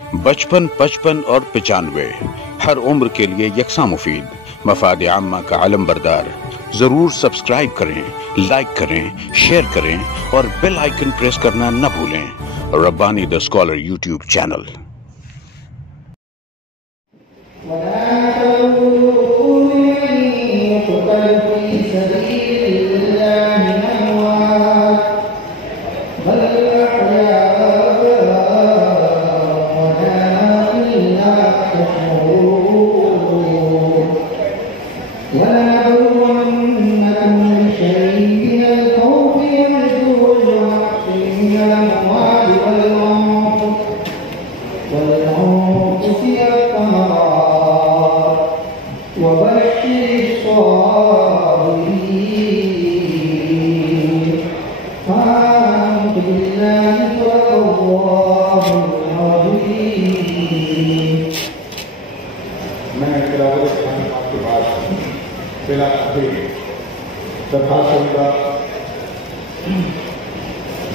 55, 55 और 95 हर उम्र के लिए यकसा मुफीद, मफाद आम्मा का आलम बरदार। जरूर सब्सक्राइब करें, लाइक करें, शेयर करें और बेल आइकन प्रेस करना न भूलें। Rabbani the scholar YouTube channel.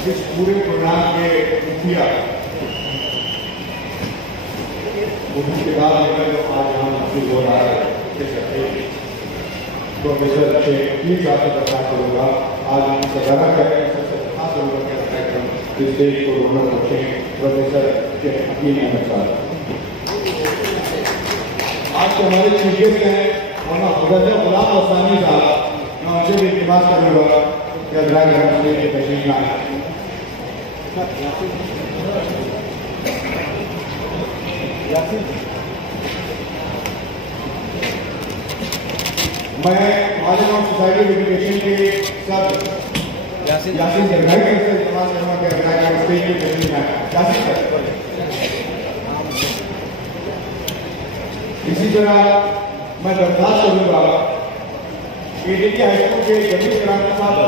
इस पूरे प्रोग्राम के मुखिया उर्दू किताब मेला जो आज यहाँ हासिल हो रहा है प्रोफेसर प्लीज आपसे दरखास्त करूँगा। आज हम सराहना करें, सबसे खास जरूरत के कार्यक्रम इस देश को रौनक रखें। प्रोफेसर के हकीम अहमद साहब आज के हमारे चीफ गेस्ट हैं मौलाना गुलाम वसानी साहब। मैं उनसे भी इल्तिमास करूँगा कि अदराक के तशरीफ लाएं। मैं मालेगांव सोसाइटी एजुकेशन के सब यासिन जरगाई से इस्तेमाल करूँगा कि अदराक स्टेज पे तशरीफ लाएं। यासिन सर, इसी तरह मैं दरखास्त करूँगा एडीटी हाई स्कूल के जमील करानी साहब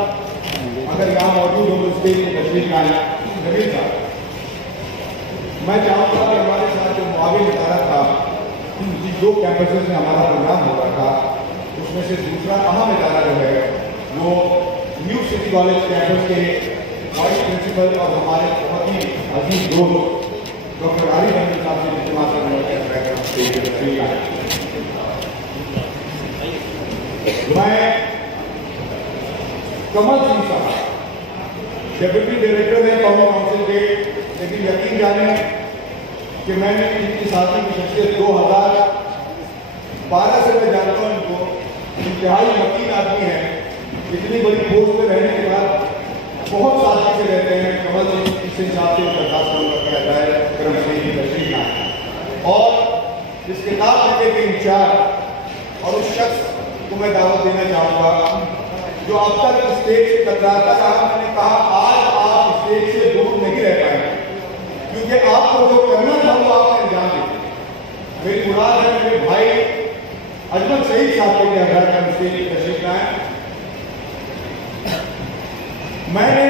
अगर यहाँ मौजूद हो तो स्टेज पे तशरीफ लाएं। जमील साहब, मैं चाहूँगा कि हमारे साथ जो मुआविन इदारा था, जिन 2 कैंपसेस में हमारा प्रोग्राम हो रहा था, उसमें से दूसरा अहम इदारा जो है वो न्यू सिटी कॉलेज कैंपस के वाइस प्रिंसिपल और हमारे बहुत ही अजीज दोस्त डॉक्टर आरिफ अहमद साहब से इस्तेमाल करने वाले मैं कमल सिंह साहब डेप्यूटी डायरेक्टर हैं कौमी काउंसिल के, लेकिन यकीन जाने कि मैंने इनकी साथी की शख्सियत 2012 से मैं जानता हूँ इनको। इंतहाई मकीन आदमी है, इतनी बड़ी पोस्ट में रहने के बाद बहुत साथी से रहते हैं। कमल सिंह साहब से दरखास्त किया जाए करम सिंह की तशरीफ लाएं। और इस किताब लिखने के इंचार्ज और उस शख्स को मैं दावत देना चाहूँगा जो अब तक स्टेज से टकराता रहा। मैंने कहा आज आप स्टेज से दूर नहीं रह पाएंगे, क्योंकि आपको जो करना था वो आपने अंजाम दिया। मेरी मुराद है मेरे भाई अजमल सईद साहब के आधार पर स्टेज की तशरीफ लाएं। मैंने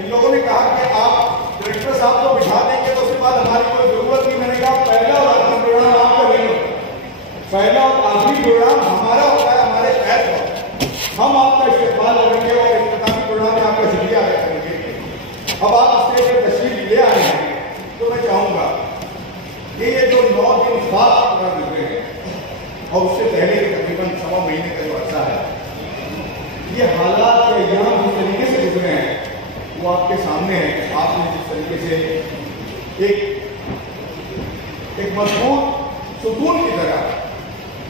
इन लोगों ने कहा कि आप डायरेक्टर साहब को बिठा देंगे तो उसके बाद हमारी कोई जरूरत नहीं। मैंने कहा पहला और आखिरी प्रोग्राम आपका नहीं होता, पहला और आखिरी प्रोग्राम हमारा होता है, हमारे शहर का। हम आपका इस्तेमाल करेंगे और इख्तितामी प्रोग्राम में आपका शुक्रिया अदा करेंगे। अब आप स्टेज पर तशरीफ ले आए हैं तो मैं चाहूँगा कि ये जो 9 दिन खास प्रोग्राम गुजरे हैं और उससे पहले तकरीबन 1.25 महीने का जो अर्सा है, ये हालात यहाँ जिस तरीके से गुजरे हैं वो आपके सामने है। आपने जिस तरीके से एक मजबूत सुकून की तरह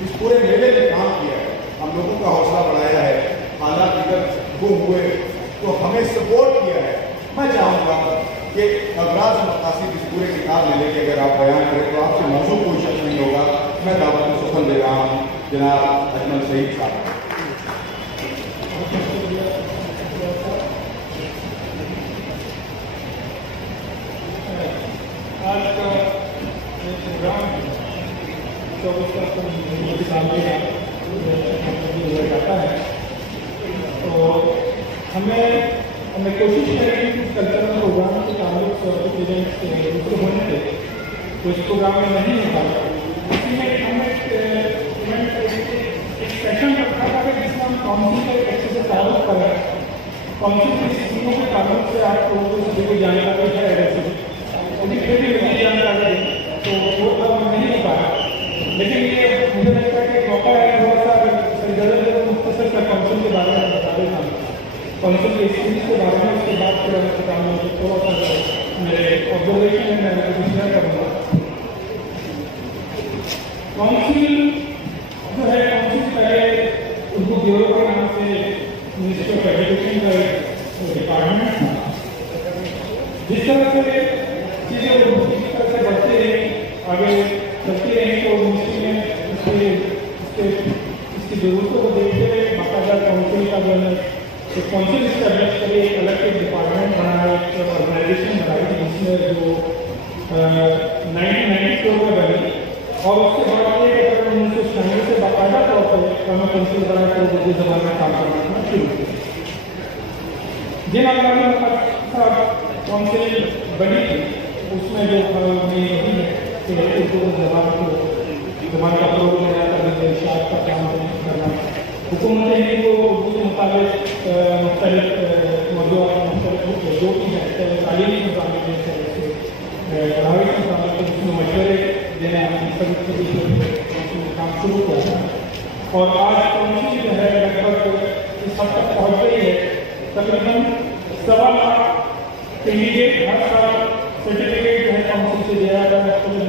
इस पूरे मेले में काम किया है, हम लोगों का हौसला बढ़ाया है, हालात इधर गुम हुए तो हमें सपोर्ट किया है। मैं चाहूँगा कि अवराज मकासद इस पूरे किताब मेले के अगर आप बयान करें तो आपसे मौजूद कोई शख्स नहीं होगा। मैं दावत को सफल दे रहा हूँ जनाब अजमल सईद साहब। आज का प्रोग्राम 24 का जाता है तो हमें कोशिश करेंगे कि कल्चरल प्रोग्राम के ताल्लुक से दूसरे होने थे तो इस प्रोग्राम में नहीं होता। इसमें हमने एक सेशन रखा था जिसमें हम काउंसिल के अच्छे से ताल्लुक करें। काउंसिल की स्कीमों के ताल्लुक से आप लोगों को सभी को जानकारी है, ऐसे यदि फिर भी नहीं जानकारी तो लेकिन ये मुझे लगता है कि मौका है थोड़ा सा मुख्तसर का काउंसिल के बारे में बता देता हूँ, काउंसिल के स्कीम्स के बारे में। उसके बाद फिर मैं बताऊँगा कि थोड़ा सा मेरे ऑब्जर्वेशन है, मैं कुछ शेयर करूँगा। काउंसिल जो है, काउंसिल पहले उर्दू ब्यूरो के नाम से मिनिस्ट्री ऑफ एजुकेशन का डिपार्टमेंट था। जिस तरह से चीज़ें उर्दू किस तरह से बढ़ते रहे, आगे चलती रही, तो मिनिस्ट्री में इसकी ज़रूरतों को देखते हुए बाकायदा काउंसिल का जो है एक काउंसिल इस्टेब्लिश करी, एक अलग एक डिपार्टमेंट बनाया, एक ऑर्गेनाइजेशन बनाई, जिसमें जो 1994 में बनी। और उसके बाद ये 1996 से बाकायदा तौर पर काउंसिल बना के उर्दू ज़बान में काम करना शुरू किया। जिन अल्लाह काउंसिल बनी थी उसमें जो नहीं है कि उर्दू ज़बान का प्रोग लेना, इरशाद का काम करना, हुकूमत हिंद को उर्दू के मुताबिक मुख्तलिफ मौजूद जो भी है तालीम के मुताबिक, पढ़ाई के मुताबिक उसमें मशवरे देना, सभी काम शुरू किया था। और आज काउंसिल जो है लगभग इस हद तक पहुँच गई है, तकरीबन 1.25 लाख कैंडिडेट हर साल सर्टिफिकेट जो है काउंसिल से दिया जाता है,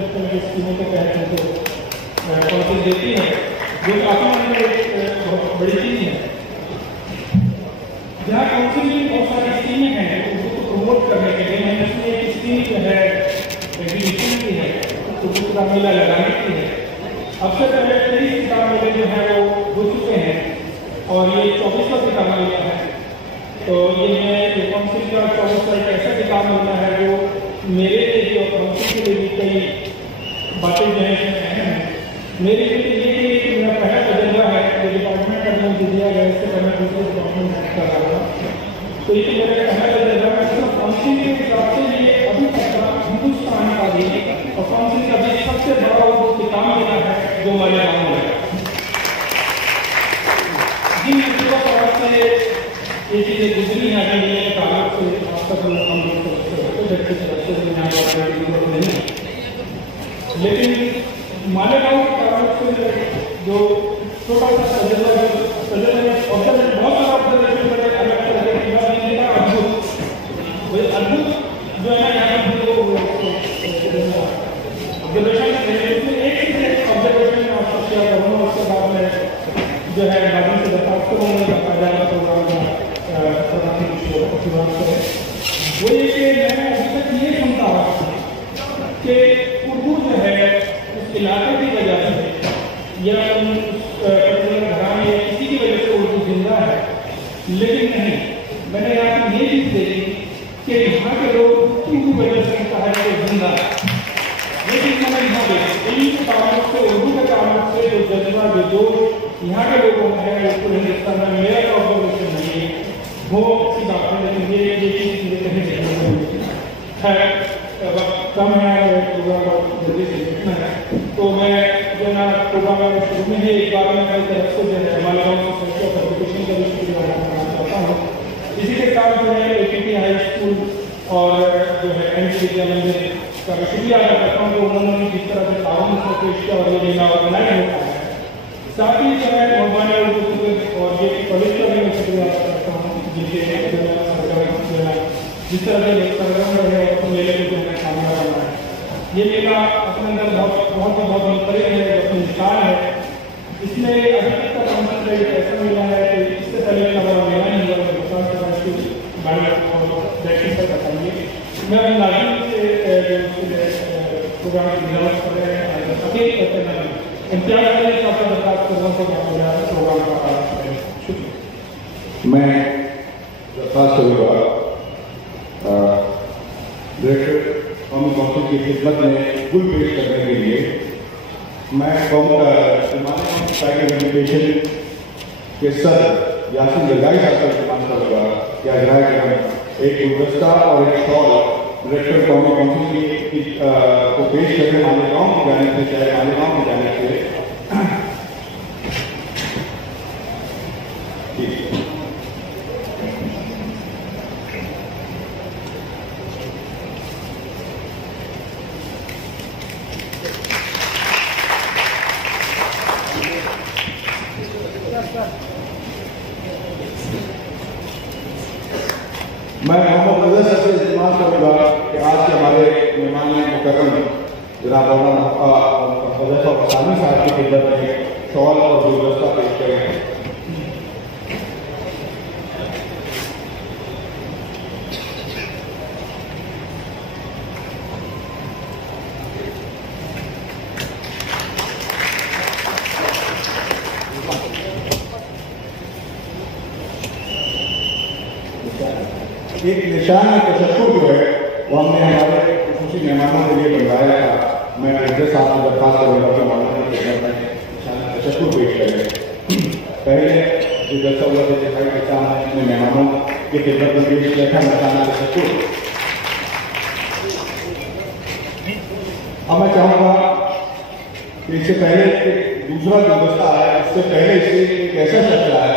मुख्तलिफ स्कीमों के तहत उनको काउंसिल देती है, जो काफ़ी एक बहुत बड़ी चीज़ है। जहाँ काउंसिल की बहुत सारी स्कीमें हैं उर्दू को प्रमोट करने के लिए, मैंने उसमें एक स्कीम जो है एग्जीबिशन की है, उर्दू किताब मेला लगाने की है। अब से पहले 23 किताब मेले जो है वो हो चुके हैं और ये 24वां किताब मेला है। तो ये मैं काउंसिल का 24वां एक ऐसा किताब मेला है जो मेरे लिए और काउंसिल के लिए भी कई बातें जो है अहम हैं। मेरे लिए ये कि मेरा पहला तजर्बा है जो डिपार्टमेंट का नाम दिया गया, इससे पहले दूसरे डिपार्टमेंट कर रहा था। तो ये मेरा पहला तजर्बा है। काउंसिल के हिसाब से ये अभी तक हिंदुस्तान का भी और काउंसिल का भी सबसे बड़ा उर्दू किताब मेला है जो मालेगांव में है। जिन मुद्दों से ये चीज़ें गुजरी हैं अभी मेरे ताल्लुक से आज तक हम नहीं, लेकिन मालेगांव के ताल्लुक से जो छोटा सा तजर्बा ऑब्जर्वेशन, बहुत सारा ऑब्जर्वेशन बड़े अलग तरह के अद्भुत, वही अद्भुत जो है ना यहाँ ऑब्जर्वेशन एक ऑब्जर्वेशन में आपको शेयर करूँगा। उसके बाद में जो है बाकी से दरखास्त करूँगा प्रोग्राम वो ये कि मैं अभी तक ये सुनता रहा कि उर्दू जो है उस इलाके की वजह से या उस पर्टिकुलर घराने या किसी की वजह से उर्दू जिंदा है, लेकिन नहीं, मैंने यहाँ की ये चीज़ देखी कि यहाँ के लोग उर्दू वजह से कहा है कि जिंदा है। ये चीज़ मैंने यहाँ देखी, इनके ताल्लुक से उर्दू के ताल्लुक से जो जज्बा जो यहाँ के लोगों में है पूरे हिंदुस्तान में, मेरा ऑब्जर्वेशन नहीं है वो अच्छी बात है, लेकिन ये चीज़ मुझे कहीं देखने को मिली है। वक्त कम है, प्रोग्राम बहुत जल्दी से देखना है, तो मैं जो है ना प्रोग्राम शुरू में ही एक बार में मेरी तरफ से जो है मालेगांव सोसाइटी ऑफ एजुकेशन का भी शुक्रिया करना चाहता हूँ। इसी के साथ जो है APT हाई स्कूल और जो है NCPUL का भी शुक्रिया अदा करता हूँ, तो उन्होंने जिस तरह से ताउन से पेश किया और ये मेला ऑर्गेनाइज होता है। साथ ही जो है मलेगांव उर्दू और ये कॉलेज का भी मैं शुक्रिया अदा करता हूँ, जिनके जिस तरह से प्रोग्राम रहे और मेले को जो है कामयाब बना है। ये मेला अपने अंदर बहुत मुख्तलिफ है, अपनी मिसाल है। इसमें अभी तक का काउंसिल का एक ऐसा मेला है कि इससे पहले का बड़ा मेला नहीं हुआ, बताइए। मैं अपने नाज़रीन से प्रोग्राम की निजात कर रहे हैं, अपील करते हैं इम्तियाज़ अली साहब से दरखास्त करूँगा तो प्रोग्राम का आगाज़ करें। शुक्रिया। मैं दरखास्त करूँगा डायरेक्टर कौमी काउंसिल की खिदमत में गुल पेश करने के लिए मैं एजुकेशन के सर यासिन जरगाई साहब का इस्तेमाल करूँगा कि अजरा के हम एक गुलदस्ता और एक शॉल डायरेक्टर कौमी काउंसिल को पेश करके मालेगांव की जाने से, चाहे मालेगांव की जाने से करूँगा कि आज के हमारे मेहमान मुकर्रम जनाब साहब की खिदमत में शॉल और गुलदस्ता पेश करें। एक निशान तशक्कुर जो है वो हमने हमारे खुशी मेहमानों के लिए बनवाया था। मैं एड्रेस साहब को दरख्वास्त करूँगा कि मेहमानों के निशान तशक्कुर पेश करें। पहले जो जलसा हुआ था दिखाई देता है अपने मेहमानों की खिदमत में पेश किया था निशान तशक्कुर। अब मैं चाहूँगा कि इससे पहले दूसरा गुलदस्ता है, इससे पहले इससे एक ऐसा शख्स है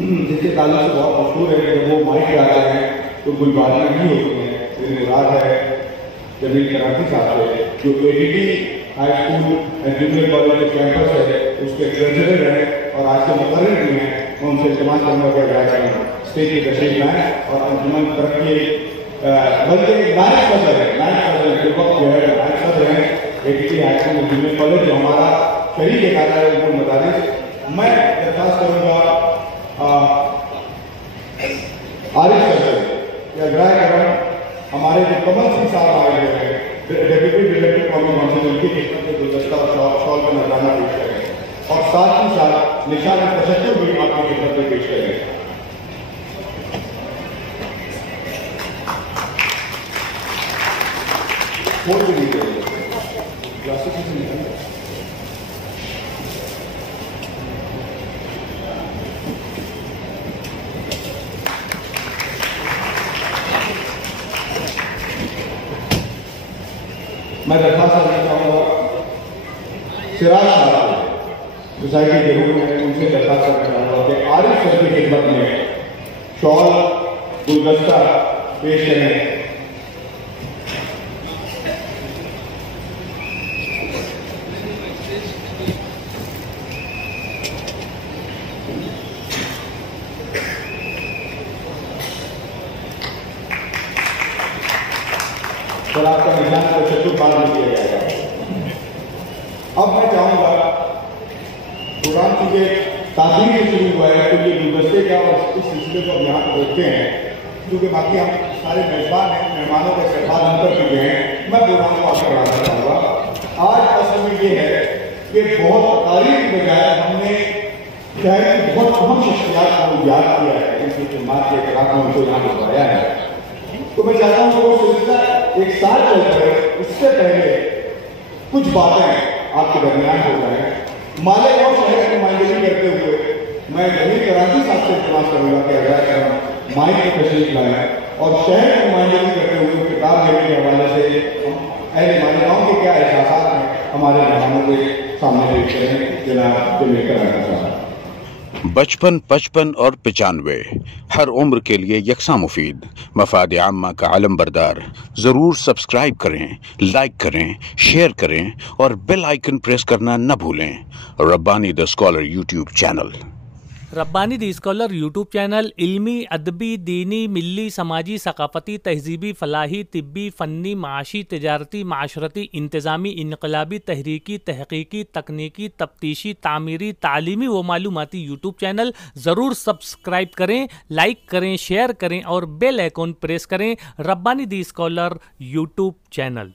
जिसके ताल्लुक से बहुत मशहूर है कि वो माइक पे आते हैं तो गुलबारियाँ नहीं होती हैं। मेरी मुराद है जमील कराची साहब से, जो ADT high school and junior college के कैंपस है उसके ट्रेजरर हैं और आज के मुकर्रर भी हैं। मैं उनसे इस्तेमाल करूँगा कि स्टेज की तशरीफ लाएँ और अंजुमन तरक्की बल्कि नायब सदर है जो वक्त जो है नायब सदर हैं ADT high school and junior college जो हमारा शरीक इदारा है उनको मदारिस। मैं दरख्वास्त करूँगा आरिफ सर या ड्राई करम हमारे जो कमल सिंह साहब आए हुए हैं डेप्यूटी डायरेक्टर कॉमन काउंसिल उनकी खिदमत में गुलदस्ता और शॉल का नजराना पेश करें और साथ ही साथ निशान तशक्कुर भी आपकी खिदमत में पेश करें। मैं दरख्वास्त करना चाहूँगा सिराज साहब सोसाइटी के रूप में उनसे दरख्वास्त करना चाहूँगा कि आरिफ सर की खिदमत में शॉल गुलदस्ता पेश करें। सर आपका निशान तशक्कुर बाद में किया जाएगा। अब मैं चाहूँगा प्रोग्राम चूँकि ताज़गी से शुरू हुआ है तो ये गुलदस्ते का और इस सिलसिले को यहाँ पर देखते हैं क्योंकि बाकी हम सारे मेजबान हैं, मेहमानों का इस्तेमाल हम कर चुके हैं। मैं प्रोग्राम को आगे बढ़ाना चाहूँगा। आज असल में ये है कि बहुत तारीफ की बजाय हमने शहर की बहुत अहम शख्सियात को याद किया है, इनकी खिदमत के खिलाफ उनको यहाँ बुलाया है। तो मैं चाहता हूँ कि वो सिलसिला एक साल चल रहे उससे पहले कुछ बातें आपके दरमियान हो जाए। मालेगांव शहर की नुमाइंदगी करते हुए मैं जमील कराची साहब से इस्तेमाल करूँगा कि अगर माइक में तशरीफ लाएँ और शहर की नुमाइंदगी करते हुए किताब लेने के हवाले से हम अहले मालेगांव के क्या एहसास हैं हमारे मेहमानों के सामने पेश करें। जनाब जमील कराची साहब। बचपन 55 और 95 हर उम्र के लिए यकसा मुफीद मफाद आम्मा का आलम बरदार। ज़रूर सब्सक्राइब करें, लाइक करें, शेयर करें और बेल आइकन प्रेस करना न भूलें। Rabbani the scholar YouTube channel. Rabbani the scholar YouTube channel इल्मी, अदबी, दीनी, मिली, समाजी, सकाफ़ती, तहजीबी, फ़लाही, तिब्बी, फ़न्नी, माशी, तिजारती, माशरती, इंतज़ामी, इनकलाबी, तहरीकी, तहक़ीक़ी, तकनीकी, तफ्तीशी, तामीरी, तालीमी व मालूमाती यूट्यूब चैनल। ज़रूर सब्सक्राइब करें, लाइक करें, शेयर करें और बेल आइकन प्रेस करें। Rabbani the scholar YouTube channel.